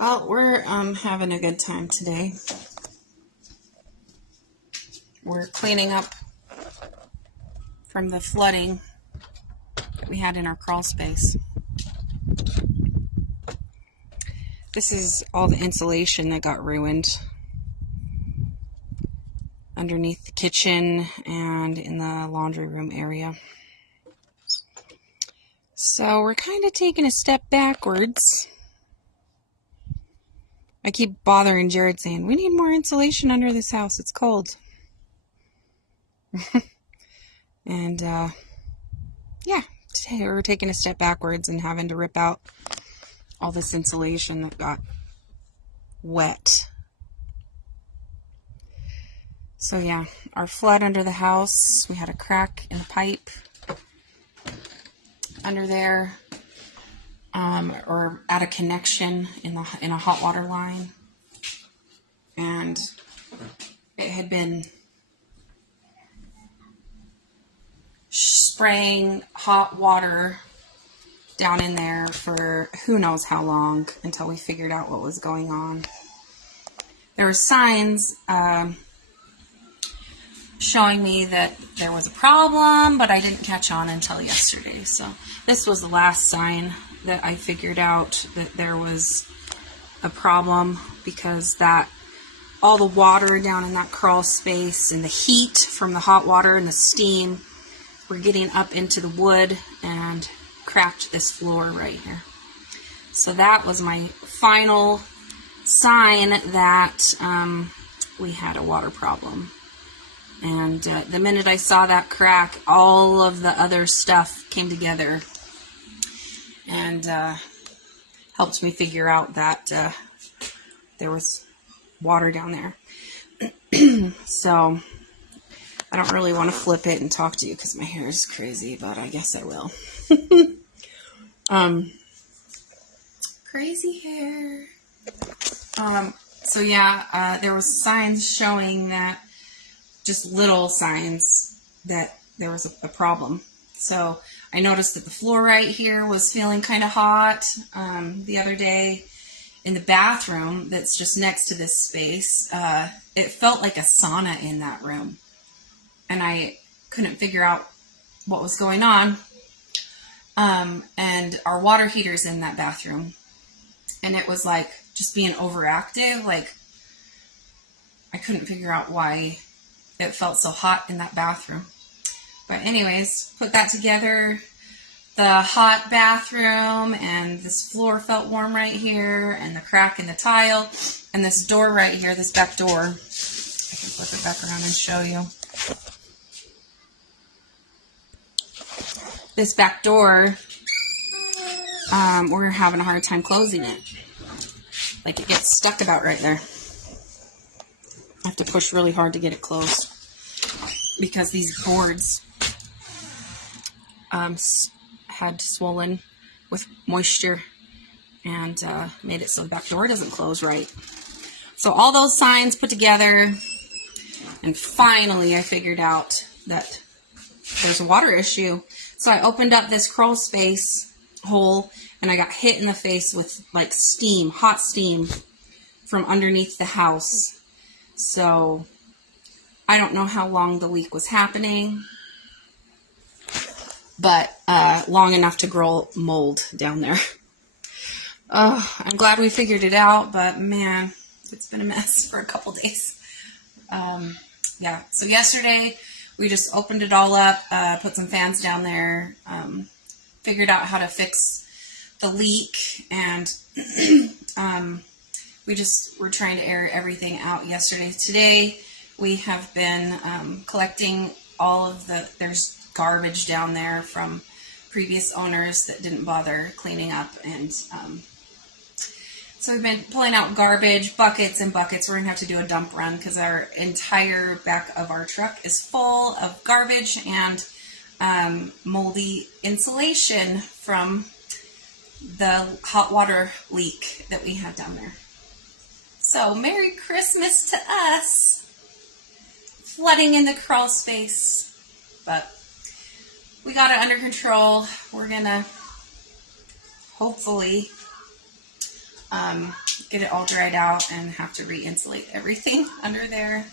Well, we're having a good time today. We're cleaning up from the flooding that we had in our crawl space. This is all the insulation that got ruined underneath the kitchen and in the laundry room area. So we're kind of taking a step backwards. I keep bothering Jared saying, we need more insulation under this house. It's cold. And, yeah, today we're taking a step backwards and having to rip out all this insulation that got wet. So, yeah, our flood under the house, we had a crack in the pipe under there. Or at a connection in a hot water line, and it had been spraying hot water down in there for who knows how long until we figured out what was going on. There were signs showing me that there was a problem, but I didn't catch on until yesterday. So this was the last sign that I figured out that there was a problem, because that all the water down in that crawl space and the heat from the hot water and the steam were getting up into the wood and cracked this floor right here. So that was my final sign that we had a water problem. And the minute I saw that crack, all of the other stuff came together and helped me figure out that there was water down there. So I don't really want to flip it and talk to you because my hair is crazy, but I guess I will. Crazy hair. So yeah, there was signs showing that, just little signs that there was a problem. So I noticed that the floor right here was feeling kind of hot. The other day in the bathroom that's just next to this space, it felt like a sauna in that room. And I couldn't figure out what was going on. And our water heater's in that bathroom. And it was like just being overactive. Like I couldn't figure out why it felt so hot in that bathroom. But anyways, put that together, the hot bathroom, and this floor felt warm right here, and the crack in the tile, and this door right here, this back door. I can flip it back around and show you. This back door, we're having a hard time closing it. Like it gets stuck about right there. I have to push really hard to get it closed because these boards had swollen with moisture and made it so the back door doesn't close right. So all those signs put together, and finally I figured out that there's a water issue. So I opened up this crawl space hole and I got hit in the face with like steam, hot steam from underneath the house. So I don't know how long the leak was happening, but long enough to grow mold down there. I'm glad we figured it out, but man, it's been a mess for a couple days. Yeah, so yesterday we just opened it all up, put some fans down there, figured out how to fix the leak, and we just were trying to air everything out yesterday. Today we have been collecting all of there's garbage down there from previous owners that didn't bother cleaning up, and so we've been pulling out garbage, buckets and buckets. We're going to have to do a dump run because our entire back of our truck is full of garbage and moldy insulation from the hot water leak that we had down there. So Merry Christmas to us. Flooding in the crawl space, but we got it under control. We're going to hopefully get it all dried out and have to re-insulate everything under there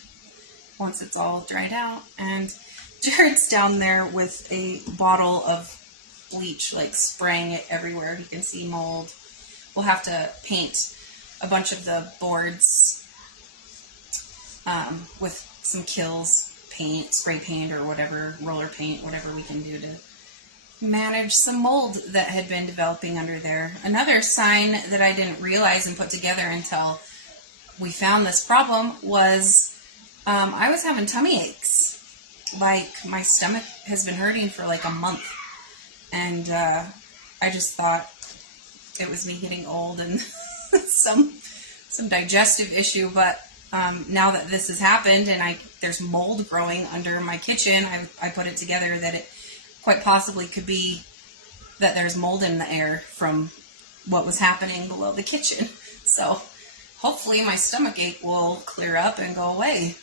once it's all dried out. And Jared's down there with a bottle of bleach, like spraying it everywhere. He can see mold. We'll have to paint a bunch of the boards with some Kills paint, spray paint or whatever, roller paint, whatever we can do to manage some mold that had been developing under there. Another sign that I didn't realize and put together until we found this problem was I was having tummy aches. Like, my stomach has been hurting for like a month. And I just thought it was me getting old and some digestive issue. But now that this has happened and there's mold growing under my kitchen, I put it together that it quite possibly could be that there's mold in the air from what was happening below the kitchen. So hopefully my stomach ache will clear up and go away.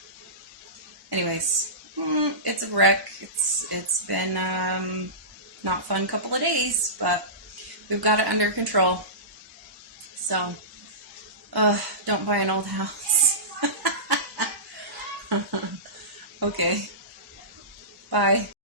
Anyways, it's a wreck. It's been not fun couple of days, but we've got it under control. So don't buy an old house. Okay. Bye.